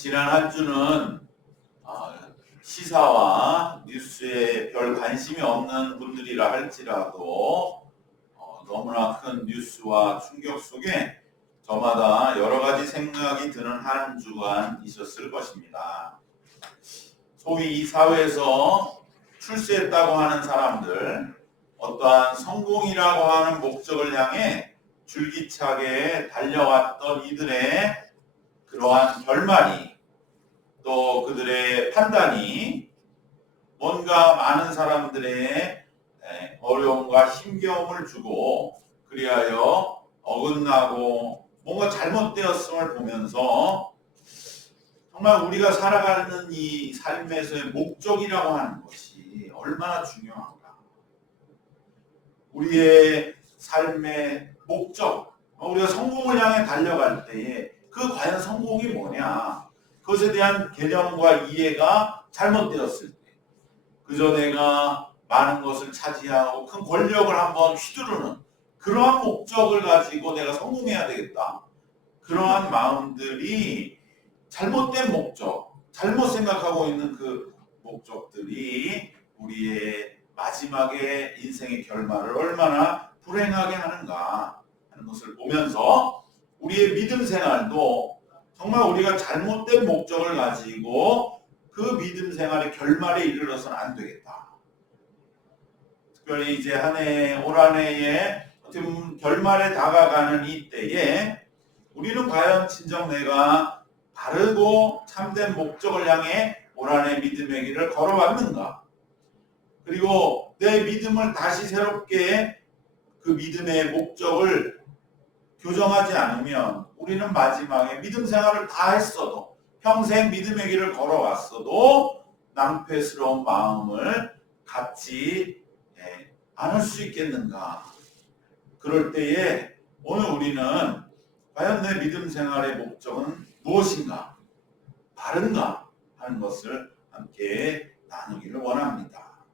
지난 한 주는 시사와 뉴스에 별 관심이 없는 분들이라 할지라도 너무나 큰 뉴스와 충격 속에 저마다 여러 가지 생각이 드는 한 주간이셨을 것입니다. 소위 이 사회에서 출세했다고 하는 사람들, 어떠한 성공이라고 하는 목적을 향해 줄기차게 달려왔던 이들의 그러한 결말이, 또 그들의 판단이 뭔가 많은 사람들의 어려움과 힘겨움을 주고, 그리하여 어긋나고 뭔가 잘못되었음을 보면서 정말 우리가 살아가는 이 삶에서의 목적이라고 하는 것이 얼마나 중요한가. 우리의 삶의 목적, 우리가 성공을 향해 달려갈 때에 그 과연 성공이 뭐냐, 그것에 대한 개념과 이해가 잘못되었을 때, 그저 내가 많은 것을 차지하고 큰 권력을 한번 휘두르는 그러한 목적을 가지고 내가 성공해야 되겠다, 그러한 마음들이 잘못된 목적, 잘못 생각하고 있는 그 목적들이 우리의 마지막에 인생의 결말을 얼마나 불행하게 하는가 하는 것을 보면서 우리의 믿음 생활도 정말 우리가 잘못된 목적을 가지고 그 믿음 생활의 결말에 이르러서는 안 되겠다. 특별히 이제 올 한 해에 어떻게 보면 결말에 다가가는 이때에 우리는 과연 진정 내가 바르고 참된 목적을 향해 올 한 해 믿음의 길을 걸어왔는가? 그리고 내 믿음을 다시 새롭게 그 믿음의 목적을 교정하지 않으면 우리는 마지막에 믿음 생활을 다 했어도, 평생 믿음의 길을 걸어왔어도 낭패스러운 마음을 갖지 않을 수 있겠는가? 그럴 때에 오늘 우리는 과연 내 믿음 생활의 목적은 무엇인가? 바른가? 하는 것을 함께 나누기를 원합니다.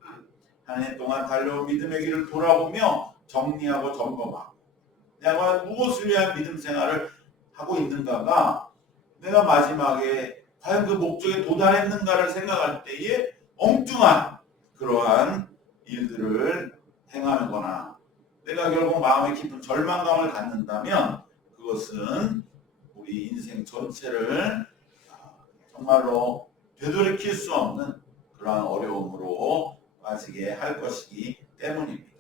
한 해 동안 달려온 믿음의 길을 돌아보며 정리하고 점검하고, 내가 무엇을 위한 믿음 생활을 하고 있는가가 내가 마지막에 과연 그 목적에 도달했는가를 생각할 때에 엉뚱한 그러한 일들을 행하는 거나 내가 결국 마음에 깊은 절망감을 갖는다면 그것은 우리 인생 전체를 정말로 되돌이킬 수 없는 그러한 어려움으로 빠지게 할 것이기 때문입니다.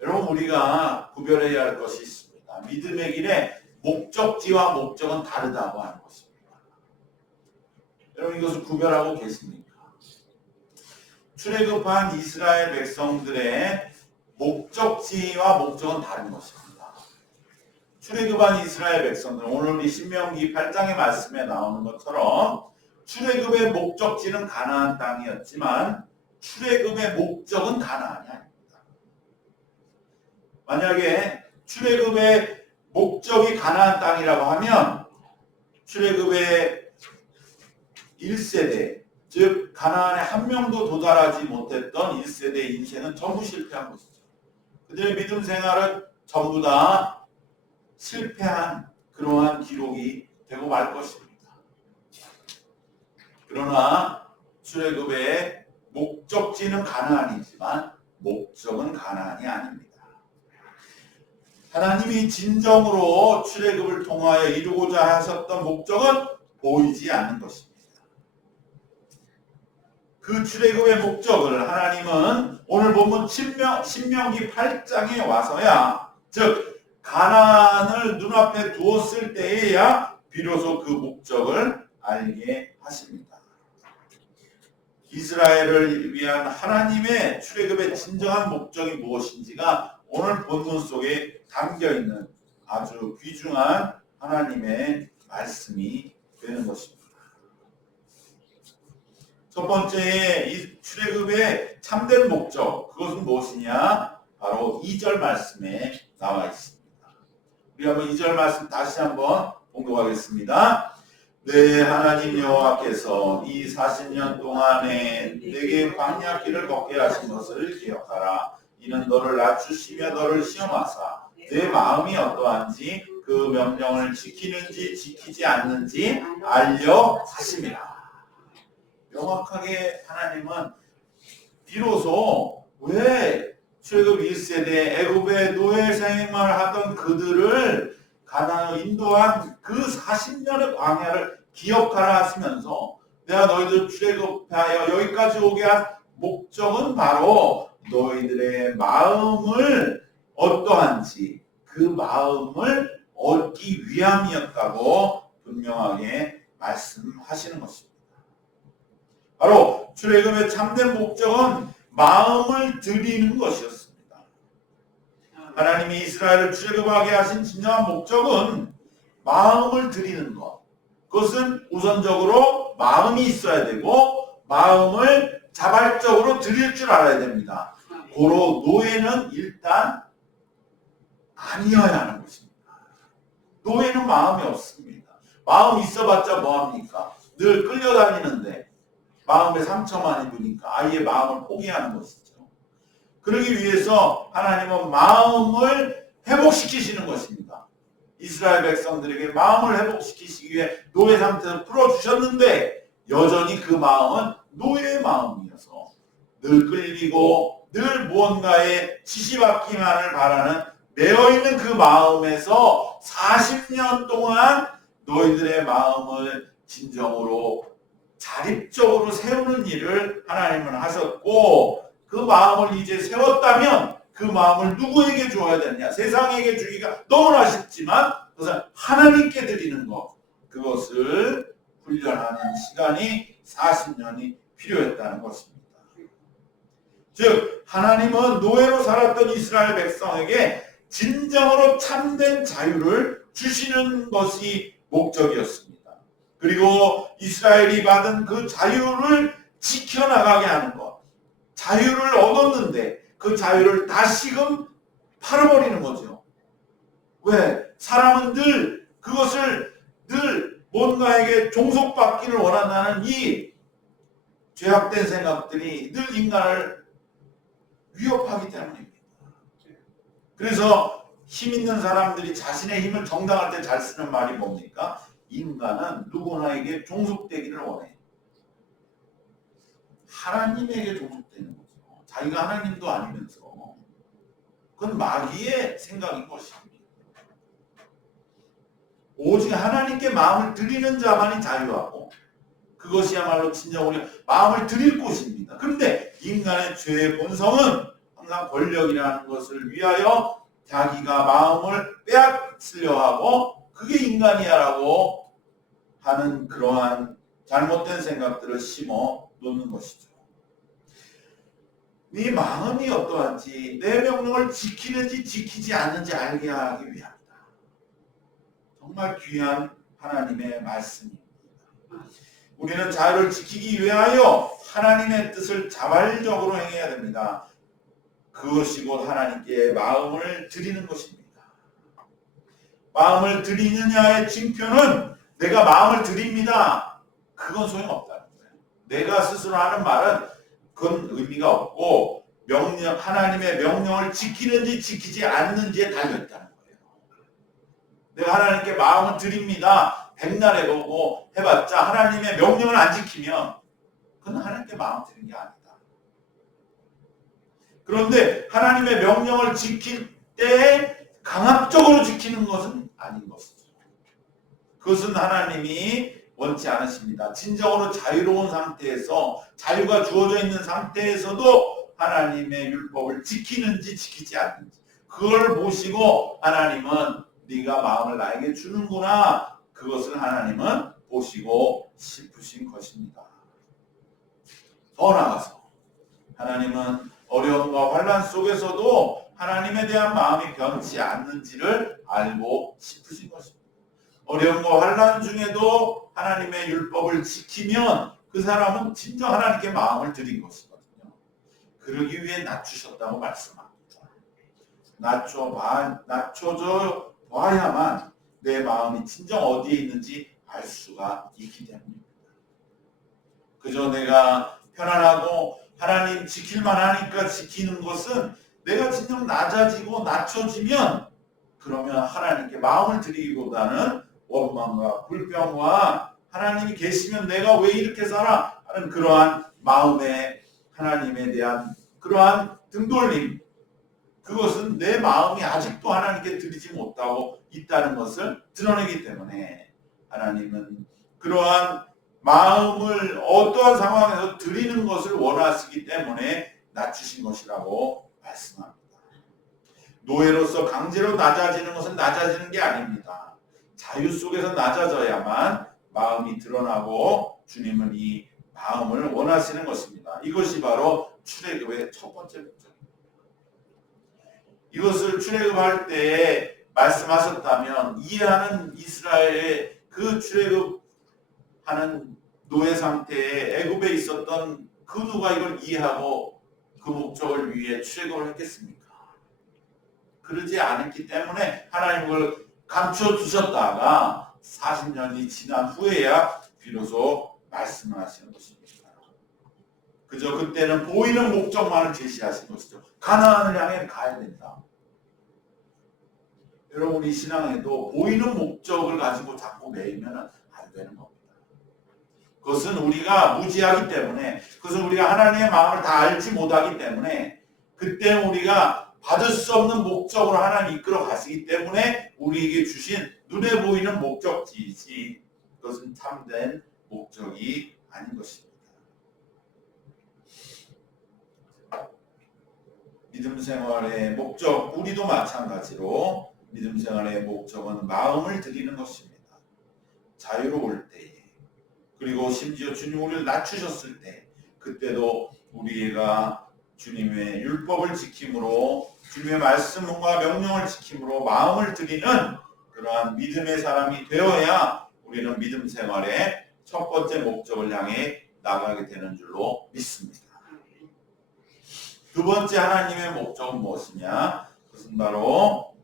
여러분, 우리가 구별해야 할 것이 있습니다. 믿음의 길에 목적지와 목적은 다르다고 하는 것입니다. 여러분, 이것을 구별하고 계십니까? 출애굽한 이스라엘 백성들의 목적지와 목적은 다른 것입니다. 출애굽한 이스라엘 백성들, 오늘 이 신명기 8장의 말씀에 나오는 것처럼 출애굽의 목적지는 가나안 땅이었지만 출애굽의 목적은 가나안이 아닙니다. 만약에 출애굽의 목적이 가나안 땅이라고 하면 출애굽의 1세대, 즉 가나안에 한 명도 도달하지 못했던 1세대 인생은 전부 실패한 것이죠. 그들의 믿음 생활은 전부 다 실패한 그러한 기록이 되고 말 것입니다. 그러나 출애굽의 목적지는 가나안이지만 목적은 가나안이 아닙니다. 하나님이 진정으로 출애굽을 통하여 이루고자 하셨던 목적은 보이지 않는 것입니다. 그 출애굽의 목적을 하나님은 오늘 본문 신명기 8장에 와서야, 즉 가나안을 눈앞에 두었을 때에야 비로소 그 목적을 알게 하십니다. 이스라엘을 위한 하나님의 출애굽의 진정한 목적이 무엇인지가 오늘 본문 속에 담겨있는 아주 귀중한 하나님의 말씀이 되는 것입니다. 첫 번째, 이 출애굽의 참된 목적, 그것은 무엇이냐? 바로 2절 말씀에 나와 있습니다. 우리 한번 2절 말씀 다시 한번 봉독하겠습니다. 내 하나님 여호와께서 이 40년 동안에 내게 광야 길을 걷게 하신 것을 기억하라. 이는 너를 낮추시며 너를 시험하사 내 마음이 어떠한지 그 명령을 지키는지 지키지 않는지 알려 하심이라. 명확하게 하나님은 비로소 왜 출애굽 1세대 애굽의 노예 생활을 하던 그들을 가나안으로 인도한 그 40년의 광야를 기억하라 하시면서 내가 너희들 출애굽하여 여기까지 오게 한 목적은 바로 너희들의 마음을 어떠한지 그 마음을 얻기 위함이었다고 분명하게 말씀하시는 것입니다. 바로 출애굽의 참된 목적은 마음을 드리는 것이었습니다. 하나님이 이스라엘을 출애굽하게 하신 진정한 목적은 마음을 드리는 것. 그것은 우선적으로 마음이 있어야 되고 마음을 자발적으로 드릴 줄 알아야 됩니다. 고로 노예는 일단 아니어야 하는 것입니다. 노예는 마음이 없습니다. 마음 있어봤자 뭐합니까? 늘 끌려다니는데 마음에 상처만 입으니까 아예 마음을 포기하는 것이죠. 그러기 위해서 하나님은 마음을 회복시키시는 것입니다. 이스라엘 백성들에게 마음을 회복시키시기 위해 노예 상태에서 풀어주셨는데 여전히 그 마음은 노예의 마음이어서 늘 끌리고 늘 무언가에 지시받기만을 바라는 매어있는 그 마음에서 40년 동안 너희들의 마음을 진정으로 자립적으로 세우는 일을 하나님은 하셨고 그 마음을 이제 세웠다면 그 마음을 누구에게 주어야 되느냐? 세상에게 주기가 너무나 쉽지만 그것을 하나님께 드리는 것, 그것을 훈련하는 시간이 40년이 필요했다는 것입니다. 즉 하나님은 노예로 살았던 이스라엘 백성에게 진정으로 참된 자유를 주시는 것이 목적이었습니다. 그리고 이스라엘이 받은 그 자유를 지켜나가게 하는 것. 자유를 얻었는데 그 자유를 다시금 팔아버리는 거죠. 왜? 사람은 늘 그것을 늘 뭔가에게 종속받기를 원한다는 이 죄악된 생각들이 늘 인간을 위협하기 때문입니다. 그래서 힘 있는 사람들이 자신의 힘을 정당할 때 잘 쓰는 말이 뭡니까? 인간은 누구나에게 종속되기를 원해. 하나님에게 종속되는 거죠. 자기가 하나님도 아니면서. 그건 마귀의 생각인 것입니다. 오직 하나님께 마음을 드리는 자만이 자유하고 그것이야말로 진정 우리 마음을 드릴 곳입니다. 그런데 인간의 죄의 본성은 항상 권력이라는 것을 위하여 자기가 마음을 빼앗으려 하고 그게 인간이야라고 하는 그러한 잘못된 생각들을 심어 놓는 것이죠. 네 마음이 어떠한지 내 명령을 지키는지 지키지 않는지 알게 하기 위함이다. 정말 귀한 하나님의 말씀입니다. 우리는 자유를 지키기 위하여 하나님의 뜻을 자발적으로 행해야 됩니다. 그것이 곧 하나님께 마음을 드리는 것입니다. 마음을 드리느냐의 징표는 내가 마음을 드립니다. 그건 소용없다는 거예요. 내가 스스로 하는 말은 그건 의미가 없고 하나님의 명령을 지키는지 지키지 않는지에 달려있다는 거예요. 내가 하나님께 마음을 드립니다. 백날 해보고 해봤자 하나님의 명령을 안 지키면 그건 하나님께 마음 드린 게 아니다. 그런데 하나님의 명령을 지킬 때 강압적으로 지키는 것은 아닌 것이죠. 그것은 하나님이 원치 않으십니다. 진정으로 자유로운 상태에서 자유가 주어져 있는 상태에서도 하나님의 율법을 지키는지 지키지 않는지 그걸 보시고 하나님은 네가 마음을 나에게 주는구나. 그것을 하나님은 보시고 싶으신 것입니다. 더 나아가서 하나님은 어려움과 환난 속에서도 하나님에 대한 마음이 변치 않는지를 알고 싶으신 것입니다. 어려움과 환난 중에도 하나님의 율법을 지키면 그 사람은 진정 하나님께 마음을 드린 것이거든요. 그러기 위해 낮추셨다고 말씀합니다. 낮춰져 봐야만 내 마음이 진정 어디에 있는지 알 수가 있기 때문입니다. 그저 내가 편안하고 하나님 지킬만 하니까 지키는 것은 내가 진정 낮아지고 낮춰지면 그러면 하나님께 마음을 드리기보다는 원망과 불평과 하나님이 계시면 내가 왜 이렇게 살아? 하는 그러한 마음에 하나님에 대한 그러한 등돌림, 그것은 내 마음이 아직도 하나님께 드리지 못하고 있다는 것을 드러내기 때문에 하나님은 그러한 마음을 어떠한 상황에서 드리는 것을 원하시기 때문에 낮추신 것이라고 말씀합니다. 노예로서 강제로 낮아지는 것은 낮아지는 게 아닙니다. 자유 속에서 낮아져야만 마음이 드러나고 주님은 이 마음을 원하시는 것입니다. 이것이 바로 출애굽의 첫 번째 목적입니다. 이것을 출애굽할 때 말씀하셨다면 이해하는 이스라엘의 그 출애굽하는 노예 상태에 애굽에 있었던 그 누가 이걸 이해하고 그 목적을 위해 출애굽을 했겠습니까? 그러지 않았기 때문에 하나님 그걸 감춰 두셨다가 40년이 지난 후에야 비로소 말씀을 하시는 것입니다. 그저 그때는 보이는 목적만을 제시하신 것이죠. 가나안을 향해 가야 된다. 여러분 이 신앙에도 보이는 목적을 가지고 자꾸 매이면 안 되는 겁니다. 그것은 우리가 무지하기 때문에, 그것은 우리가 하나님의 마음을 다 알지 못하기 때문에, 그때 우리가 받을 수 없는 목적으로 하나님 이끌어 가시기 때문에 우리에게 주신 눈에 보이는 목적지이지 그것은 참된 목적이 아닌 것입니다. 믿음 생활의 목적, 우리도 마찬가지로 믿음 생활의 목적은 마음을 드리는 것입니다. 자유로울 때에, 그리고 심지어 주님 우리를 낮추셨을 때, 그때도 우리가 주님의 율법을 지킴으로, 주님의 말씀과 명령을 지킴으로 마음을 드리는 그러한 믿음의 사람이 되어야 우리는 믿음 생활의 첫 번째 목적을 향해 나가게 되는 줄로 믿습니다. 두 번째 하나님의 목적은 무엇이냐? 그것은 바로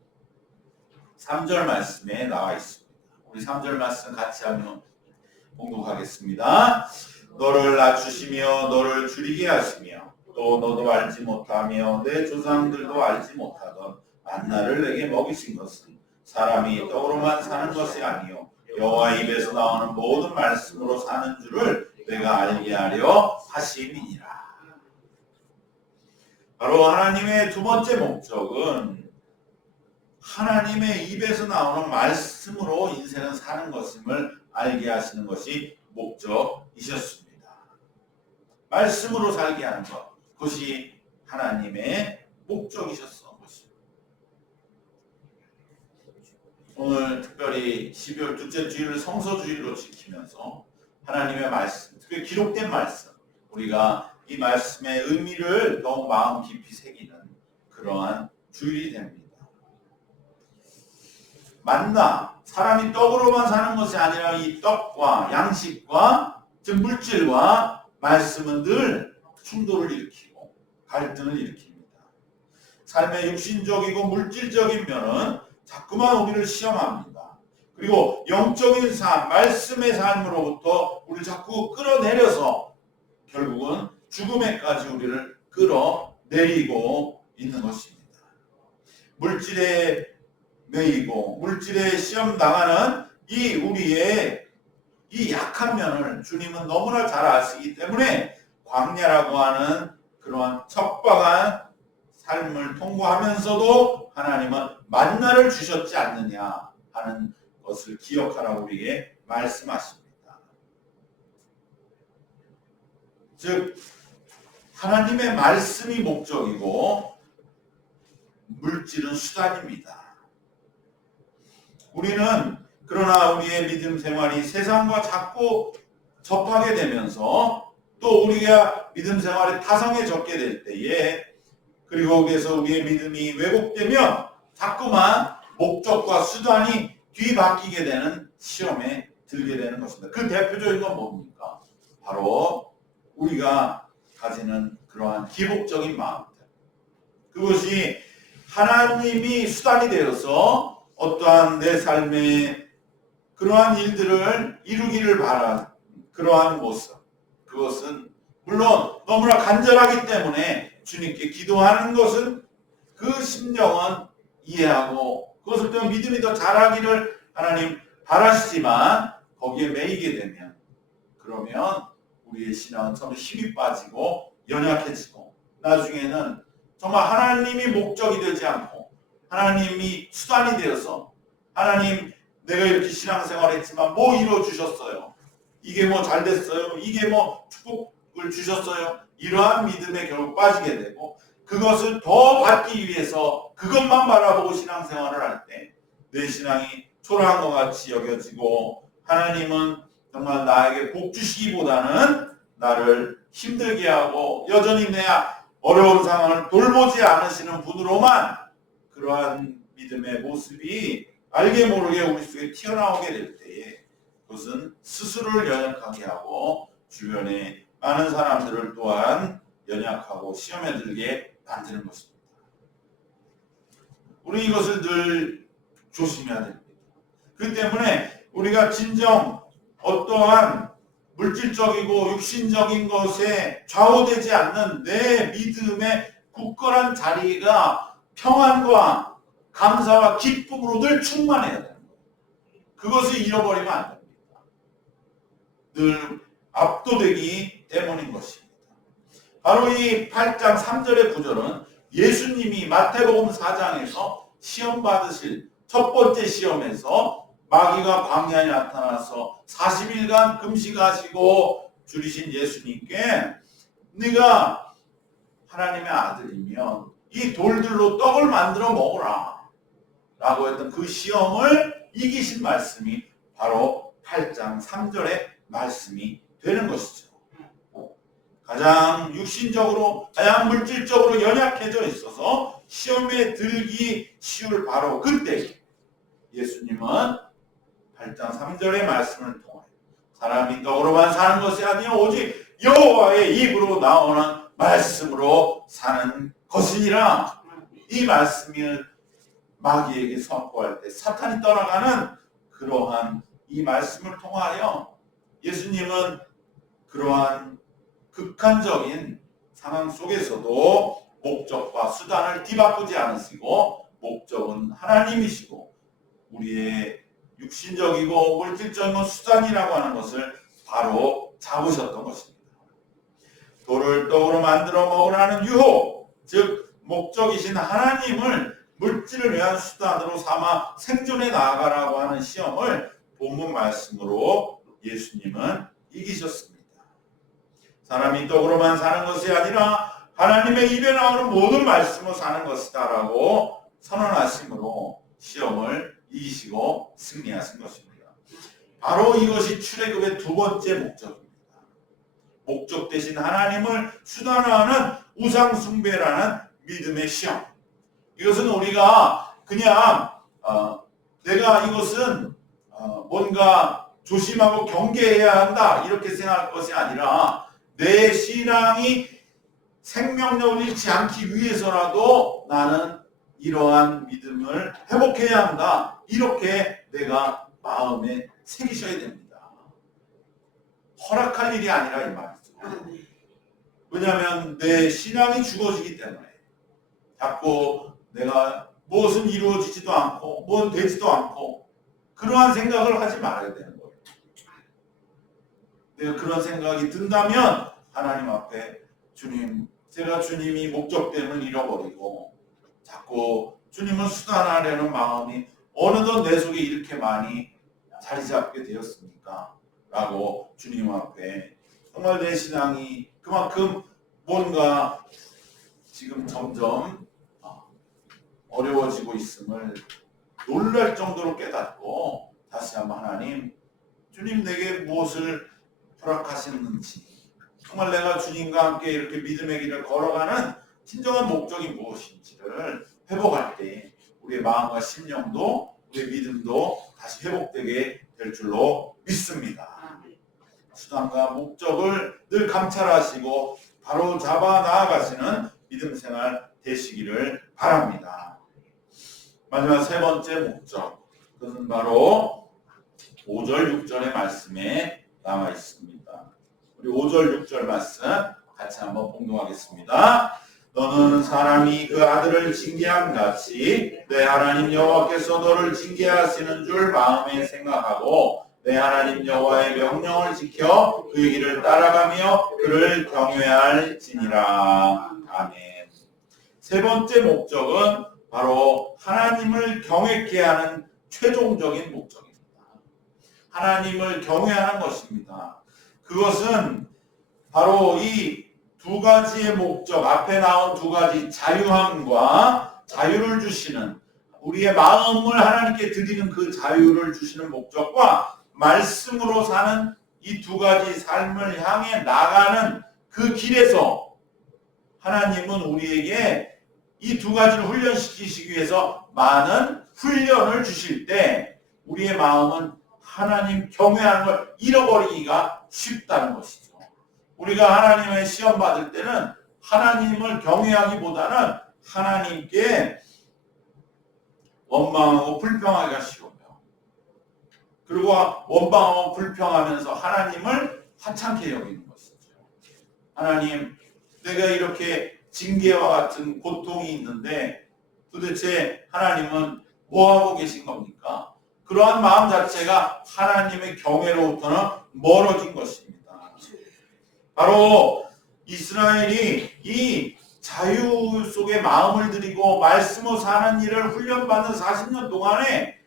3절 말씀에 나와 있습니다. 우리 3절 말씀 같이 한번 봉독하겠습니다. 너를 낮추시며 너를 줄이게 하시며 또 너도 알지 못하며 내 조상들도 알지 못하던 만나를 내게 먹이신 것은 사람이 떡으로만 사는 것이 아니요 여호와 입에서 나오는 모든 말씀으로 사는 줄을 내가 알게 하려 하심이니라. 바로 하나님의 두 번째 목적은 하나님의 입에서 나오는 말씀으로 인생은 사는 것임을 알게 하시는 것이 목적이셨습니다. 말씀으로 살게 하는 것, 그것이 하나님의 목적이셨던 것입니다. 오늘 특별히 12월 둘째 주일을 성서주일로 지키면서 하나님의 말씀, 특히 기록된 말씀, 우리가 이 말씀의 의미를 너무 마음 깊이 새기는 그러한 주일이 됩니다. 만나, 사람이 떡으로만 사는 것이 아니라 이 떡과 양식과 즉 물질과 말씀은 늘 충돌을 일으키고 갈등을 일으킵니다. 삶의 육신적이고 물질적인 면은 자꾸만 우리를 시험합니다. 그리고 영적인 삶, 말씀의 삶으로부터 우리를 자꾸 끌어내려서 결국은 죽음에까지 우리를 끌어내리고 있는 것입니다. 물질에 매이고 물질에 시험 당하는 이 우리의 이 약한 면을 주님은 너무나 잘 아시기 때문에 광야라고 하는 그러한 척박한 삶을 통과하면서도 하나님은 만나를 주셨지 않느냐 하는 것을 기억하라고 우리에게 말씀하십니다. 즉 하나님의 말씀이 목적이고 물질은 수단입니다. 우리는 그러나 우리의 믿음 생활이 세상과 자꾸 접하게 되면서 또 우리가 믿음 생활에 타성해졌게 될 때에 그리고 거기에서 우리의 믿음이 왜곡되면 자꾸만 목적과 수단이 뒤바뀌게 되는 시험에 들게 되는 것입니다. 그 대표적인 건 뭡니까? 바로 우리가 가지는 그러한 기복적인 마음들. 그것이 하나님이 수단이 되어서 어떠한 내 삶의 그러한 일들을 이루기를 바라는 그러한 모습. 그것은 물론 너무나 간절하기 때문에 주님께 기도하는 것은 그 심정은 이해하고 그것을 또 믿음이 더 자라기를 하나님 바라시지만 거기에 매이게 되면 그러면 우리의 신앙은 점점 힘이 빠지고 연약해지고 나중에는 정말 하나님이 목적이 되지 않고 하나님이 수단이 되어서 하나님 내가 이렇게 신앙생활 했지만 뭐 이루어주셨어요. 이게 뭐 잘 됐어요. 이게 뭐 축복을 주셨어요. 이러한 믿음에 결국 빠지게 되고 그것을 더 받기 위해서 그것만 바라보고 신앙생활을 할 때 내 신앙이 초라한 것 같이 여겨지고 하나님은 정말 나에게 복 주시기보다는 나를 힘들게 하고 여전히 내 어려운 상황을 돌보지 않으시는 분으로만 그러한 믿음의 모습이 알게 모르게 우리 속에 튀어나오게 될 때에 그것은 스스로를 연약하게 하고 주변에 많은 사람들을 또한 연약하고 시험에 들게 만드는 것입니다. 우리 이것을 늘 조심해야 됩니다. 그렇기 때문에 우리가 진정 어떠한 물질적이고 육신적인 것에 좌우되지 않는 내 믿음의 굳건한 자리가 평안과 감사와 기쁨으로 늘 충만해야 되는 거예요. 그것을 잃어버리면 안 됩니다. 늘 압도되기 때문인 것입니다. 바로 이 8장 3절의 구절은 예수님이 마태복음 4장에서 시험 받으실 첫 번째 시험에서 마귀가 광야에 나타나서 40일간 금식하시고 줄이신 예수님께 네가 하나님의 아들이면 이 돌들로 떡을 만들어 먹으라 라고 했던 그 시험을 이기신 말씀이 바로 8장 3절의 말씀이 되는 것이죠. 가장 육신적으로 가장 물질적으로 연약해져 있어서 시험에 들기 쉬울 바로 그때 예수님은 8장 3절의 말씀을 통하여 사람이 떡으로만 사는 것이 아니요 오직 여호와의 입으로 나오는 말씀으로 사는 것이니라. 이 말씀을 마귀에게 선포할 때 사탄이 떠나가는 그러한 이 말씀을 통하여 예수님은 그러한 극한적인 상황 속에서도 목적과 수단을 뒤바꾸지 않으시고 목적은 하나님이시고 우리의 육신적이고 물질적인 수단이라고 하는 것을 바로 잡으셨던 것입니다. 돌을 떡으로 만들어 먹으라는 유혹, 즉 목적이신 하나님을 물질을 위한 수단으로 삼아 생존해 나아가라고 하는 시험을 본문 말씀으로 예수님은 이기셨습니다. 사람이 떡으로만 사는 것이 아니라 하나님의 입에 나오는 모든 말씀으로 사는 것이다 라고 선언하심으로 시험을 이기시고 승리하신 것입니다. 바로 이것이 출애굽의 두 번째 목적입니다. 목적 대신 하나님을 수단화하는 우상숭배라는 믿음의 시험. 이것은 우리가 그냥 내가 이것은 뭔가 조심하고 경계해야 한다 이렇게 생각할 것이 아니라 내 신앙이 생명력을 잃지 않기 위해서라도 나는 이러한 믿음을 회복해야 한다. 이렇게 내가 마음에 새기셔야 됩니다. 허락할 일이 아니라 이 말이죠. 왜냐하면 내 신앙이 죽어지기 때문에 자꾸 내가 무엇은 이루어지지도 않고 무엇은 되지도 않고 그러한 생각을 하지 말아야 되는 거예요. 내가 그런 생각이 든다면 하나님 앞에 주님, 제가 주님이 목적됨을 잃어버리고 자꾸 주님을 수단하려는 마음이 어느덧 내 속에 이렇게 많이 자리 잡게 되었습니까? 라고 주님 앞에 정말 내 신앙이 그만큼 뭔가 지금 점점 어려워지고 있음을 놀랄 정도로 깨닫고 다시 한번 하나님, 주님 내게 무엇을 허락하시는지 정말 내가 주님과 함께 이렇게 믿음의 길을 걸어가는 진정한 목적이 무엇인지를 회복할 때 우리의 마음과 심령도 우리의 믿음도 다시 회복되게 될 줄로 믿습니다. 수단과 목적을 늘 감찰하시고 바로 잡아 나아가시는 믿음 생활 되시기를 바랍니다. 마지막 세 번째 목적, 그것은 바로 5절 6절의 말씀에 나와 있습니다. 우리 5절 6절 말씀 같이 한번 봉독하겠습니다. 너는 사람이 그 아들을 징계함 같이 내 하나님 여호와께서 너를 징계하시는 줄 마음에 생각하고 내 하나님 여호와의 명령을 지켜 그의 길을 따라가며 그를 경외할지니라. 아멘. 세 번째 목적은 바로 하나님을 경외케 하는 최종적인 목적입니다. 하나님을 경외하는 것입니다. 그것은 바로 이 두 가지의 목적, 앞에 나온 두 가지 자유함과 자유를 주시는, 우리의 마음을 하나님께 드리는 그 자유를 주시는 목적과 말씀으로 사는 이 두 가지 삶을 향해 나가는 그 길에서 하나님은 우리에게 이 두 가지를 훈련시키시기 위해서 많은 훈련을 주실 때 우리의 마음은 하나님 경외하는 걸 잃어버리기가 쉽다는 것이죠. 우리가 하나님의 시험 받을 때는 하나님을 경외하기보다는 하나님께 원망하고 불평하기가 쉬워요. 그리고 원망하고 불평하면서 하나님을 하찮게 여기는 것이죠. 하나님, 내가 이렇게 징계와 같은 고통이 있는데 도대체 하나님은 뭐하고 계신 겁니까? 그러한 마음 자체가 하나님의 경외로부터는 멀어진 것입니다. 바로 이스라엘이 이 자유 속에 마음을 들이고 말씀으로 사는 일을 훈련받은 40년 동안에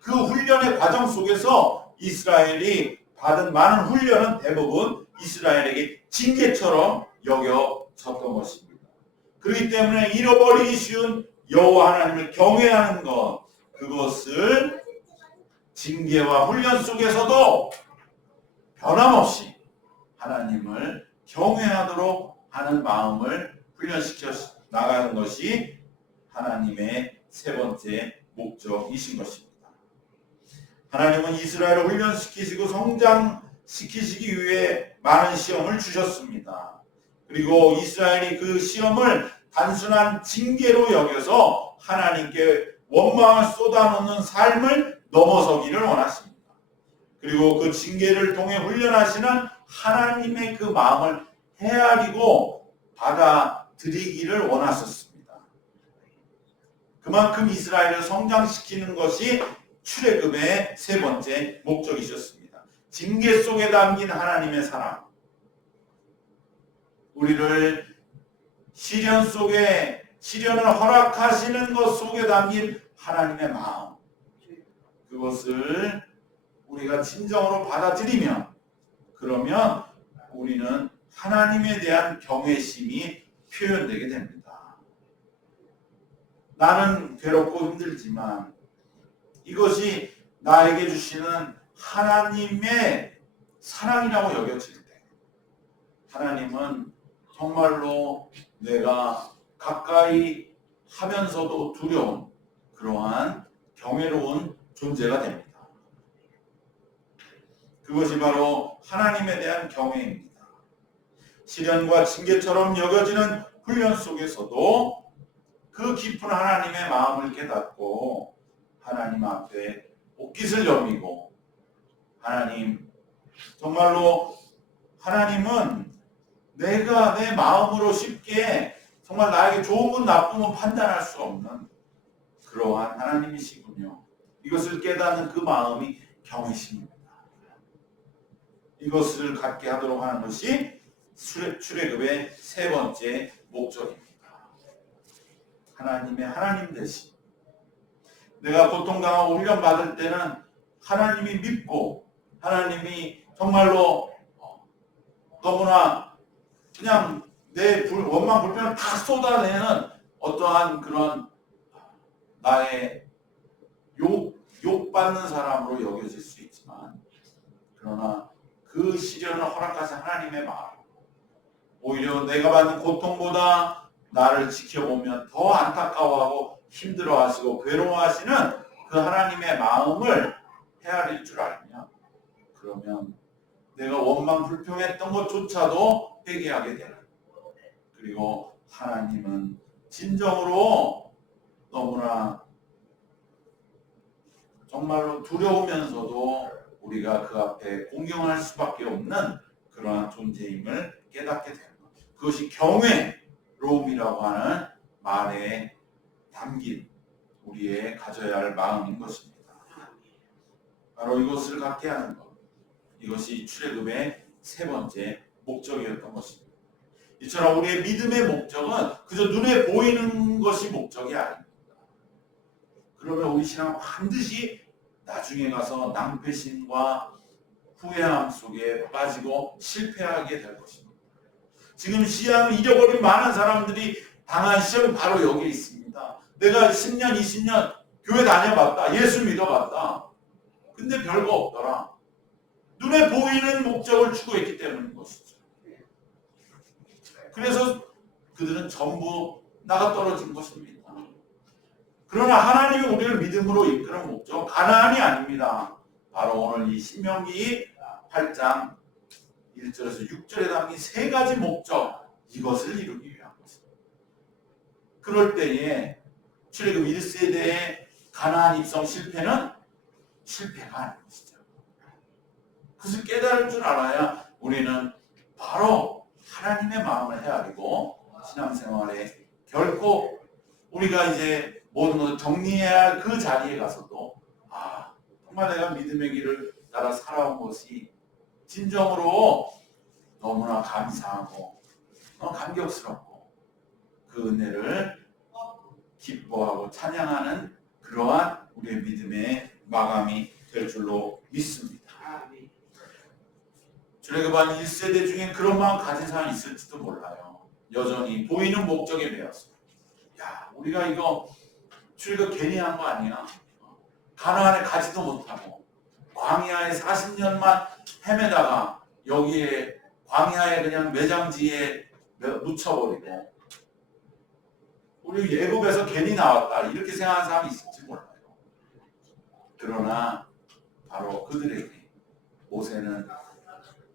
그 훈련의 과정 속에서 이스라엘이 받은 많은 훈련은 대부분 이스라엘에게 징계처럼 여겨졌던 것입니다. 그렇기 때문에 잃어버리기 쉬운 여호와 하나님을 경외하는 것, 그것을 징계와 훈련 속에서도 변함없이 하나님을 경외하도록 하는 마음을 훈련시켜 나가는 것이 하나님의 세 번째 목적이신 것입니다. 하나님은 이스라엘을 훈련시키시고 성장시키시기 위해 많은 시험을 주셨습니다. 그리고 이스라엘이 그 시험을 단순한 징계로 여겨서 하나님께 원망을 쏟아놓는 삶을 넘어서기를 원하십니다. 그리고 그 징계를 통해 훈련하시는 하나님의 그 마음을 헤아리고 받아들이기를 원하셨습니다. 그만큼 이스라엘을 성장시키는 것이 출애굽의 세 번째 목적이셨습니다. 징계 속에 담긴 하나님의 사랑, 우리를 시련 속에 시련을 허락하시는 것 속에 담긴 하나님의 마음, 그것을 우리가 진정으로 받아들이면, 그러면 우리는 하나님에 대한 경외심이 표현되게 됩니다. 나는 괴롭고 힘들지만 이것이 나에게 주시는 하나님의 사랑이라고 여겨질 때, 하나님은 정말로 내가 가까이 하면서도 두려운 그러한 경외로운 존재가 됩니다. 그것이 바로 하나님에 대한 경외입니다. 시련과 징계처럼 여겨지는 훈련 속에서도 그 깊은 하나님의 마음을 깨닫고 하나님 앞에 옷깃을 여미고, 하나님, 정말로 하나님은 내가 내 마음으로 쉽게 정말 나에게 좋은 나쁨은 판단할 수 없는 그러한 하나님이시군요. 이것을 깨닫는 그 마음이 경외심입니다. 이것을 갖게 하도록 하는 것이 출애굽의 세 번째 목적입니다. 하나님의 하나님 되심. 내가 고통당하고 훈련받을 때는 하나님이 밉고 하나님이 정말로 너무나 그냥 내 원망 불평을 다 쏟아내는 어떠한 그런 나의 욕받는 사람으로 여겨질 수 있지만, 그러나 그 시련을 허락하신 하나님의 마음, 오히려 내가 받는 고통보다 나를 지켜보면 더 안타까워하고 힘들어하시고 괴로워하시는 그 하나님의 마음을 헤아릴 줄 알면, 그러면 내가 원망 불평했던 것조차도 회개하게 되는, 그리고 하나님은 진정으로 너무나 정말로 두려우면서도 우리가 그 앞에 공경할 수밖에 없는 그러한 존재임을 깨닫게 되는 것. 그것이 경외로 롬이라고 하는 말에 담긴 우리의 가져야 할 마음인 것입니다. 바로 이것을 갖게 하는 것. 이것이 출애굽의 세 번째 목적이었던 것입니다. 이처럼 우리의 믿음의 목적은 그저 눈에 보이는 것이 목적이 아닙니다. 그러면 우리 신앙은 반드시 나중에 가서 낭패심과 후회함 속에 빠지고 실패하게 될 것입니다. 지금 시험을 잃어버린 많은 사람들이 당한 시험이 바로 여기에 있습니다. 내가 10년, 20년 교회 다녀봤다. 예수 믿어봤다. 근데 별거 없더라. 눈에 보이는 목적을 추구했기 때문인 것이죠. 그래서 그들은 전부 나가 떨어진 것입니다. 그러나 하나님이 우리를 믿음으로 이끄는 목적은 가나안이 아닙니다. 바로 오늘 이 신명기 8장 1절에서 6절에 담긴 세 가지 목적, 이것을 이루기 위한 것입니다. 그럴 때에 출애굽 1세대의 가나안 입성 실패는 실패가 아닌 것이죠. 그것을 깨달을 줄 알아야 우리는 바로 하나님의 마음을 헤아리고 신앙생활에 결코 우리가 이제 모든 것을 정리해야 할 그 자리에 가서도 정말 내가 믿음의 길을 따라 살아온 것이 진정으로 너무나 감사하고 감격스럽고 그 은혜를 기뻐하고 찬양하는 그러한 우리의 믿음의 마감이 될 줄로 믿습니다. 출애굽한 1세대 중에 그런 마음 가진 사람이 있을지도 몰라요. 여전히 보이는 목적에 매여서 우리가 이거 출애굽 괜히 한 거 아니야? 가나안에 가지도 못하고 광야에 40년만 헤매다가 여기에 광야에 그냥 매장지에 묻혀버리고 우리 애굽에서 괜히 나왔다 이렇게 생각하는 사람이 있을지 몰라요. 그러나 바로 그들에게 모세는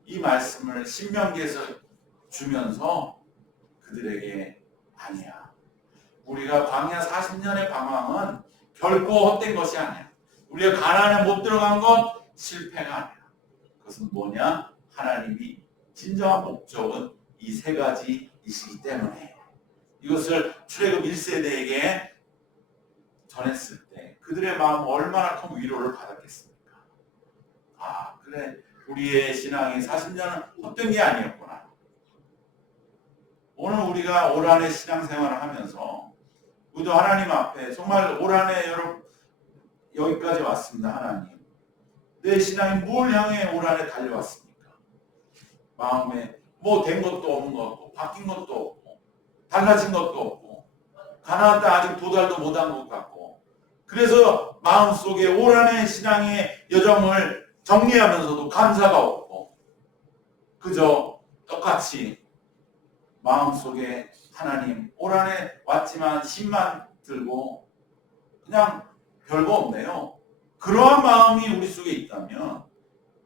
이 말씀을 신명기에서 주면서 그들에게 아니야. 우리가 광야 40년의 방황은 결코 헛된 것이 아니야. 우리가 가나안에 못 들어간 건 실패가 아니야. 그것은 뭐냐? 하나님이 진정한 목적은 이 세 가지이시기 때문에 이것을 출애굽 1세대에게 전했을 때 그들의 마음 얼마나 큰 위로를 받았겠습니까? 그래 우리의 신앙이 40년은 헛된 게 아니었구나. 오늘 우리가 올 한해 신앙생활을 하면서 우리도 하나님 앞에 정말 올 한해 여기까지 왔습니다. 하나님 내 신앙이 뭘 향해 올 한해 달려왔습니까? 마음에 뭐 된 것도 없는 것 같고 바뀐 것도 없고 달라진 것도 없고 가나안 땅 아직 도달도 못한 것 같고 그래서 마음속에 올 한해 신앙의 여정을 정리하면서도 감사가 없고 그저 똑같이 마음속에 하나님 올 한해 왔지만 힘만 들고 그냥 별거 없네요. 그러한 마음이 우리 속에 있다면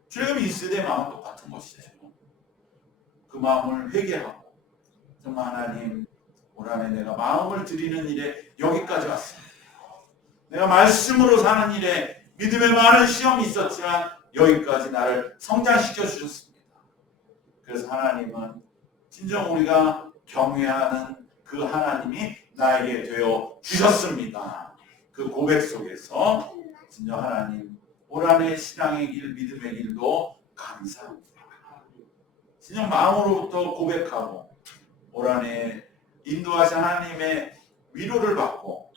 출애굽 1세대의 마음은 똑같은 것이죠. 그 마음을 회개하고 정말 하나님 올 한해 내가 마음을 드리는 일에 여기까지 왔습니다. 내가 말씀으로 사는 일에 믿음의 많은 시험이 있었지만 여기까지 나를 성장시켜 주셨습니다. 그래서 하나님은 진정 우리가 경외하는 그 하나님이 나에게 되어 주셨습니다. 그 고백 속에서 진정 하나님 올 한해 신앙의 길, 믿음의 길도 감사합니다. 진정 마음으로부터 고백하고 올 한해 인도하신 하나님의 위로를 받고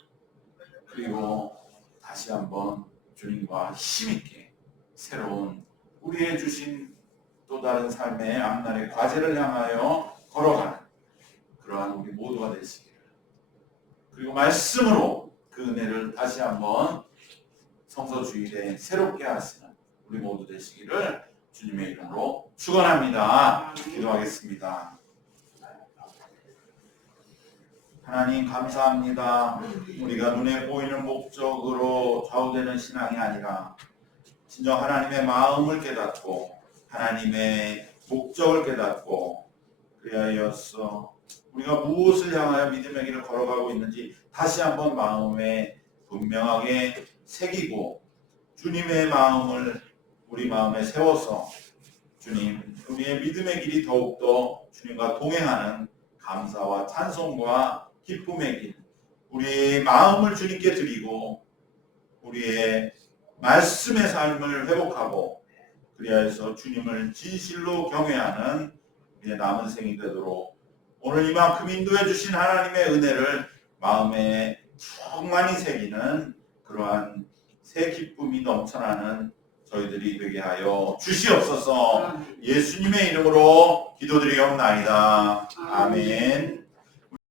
그리고 다시 한번 주님과 힘있게 새로운 우리의 주신 또 다른 삶의 앞날의 과제를 향하여 걸어가는 그러한 우리 모두가 되시기를 그리고 말씀으로 그 은혜를 다시 한번 성서주일에 새롭게 하시는 우리 모두 되시기를 주님의 이름으로 축원합니다. 기도하겠습니다. 하나님 감사합니다. 우리가 눈에 보이는 목적으로 좌우되는 신앙이 아니라 진정 하나님의 마음을 깨닫고 하나님의 목적을 깨닫고 그리하여서 우리가 무엇을 향하여 믿음의 길을 걸어가고 있는지 다시 한번 마음에 분명하게 새기고 주님의 마음을 우리 마음에 세워서 주님 우리의 믿음의 길이 더욱더 주님과 동행하는 감사와 찬송과 기쁨의 길, 우리 마음을 주님께 드리고 우리의 말씀의 삶을 회복하고 그리하여서 주님을 진실로 경외하는 우리의 남은 생이 되도록 오늘 이만큼 인도해 주신 하나님의 은혜를 마음에 충만히 새기는 그러한 새 기쁨이 넘쳐나는 저희들이 되게 하여 주시옵소서. 예수님의 이름으로 기도드리옵나이다. 아멘.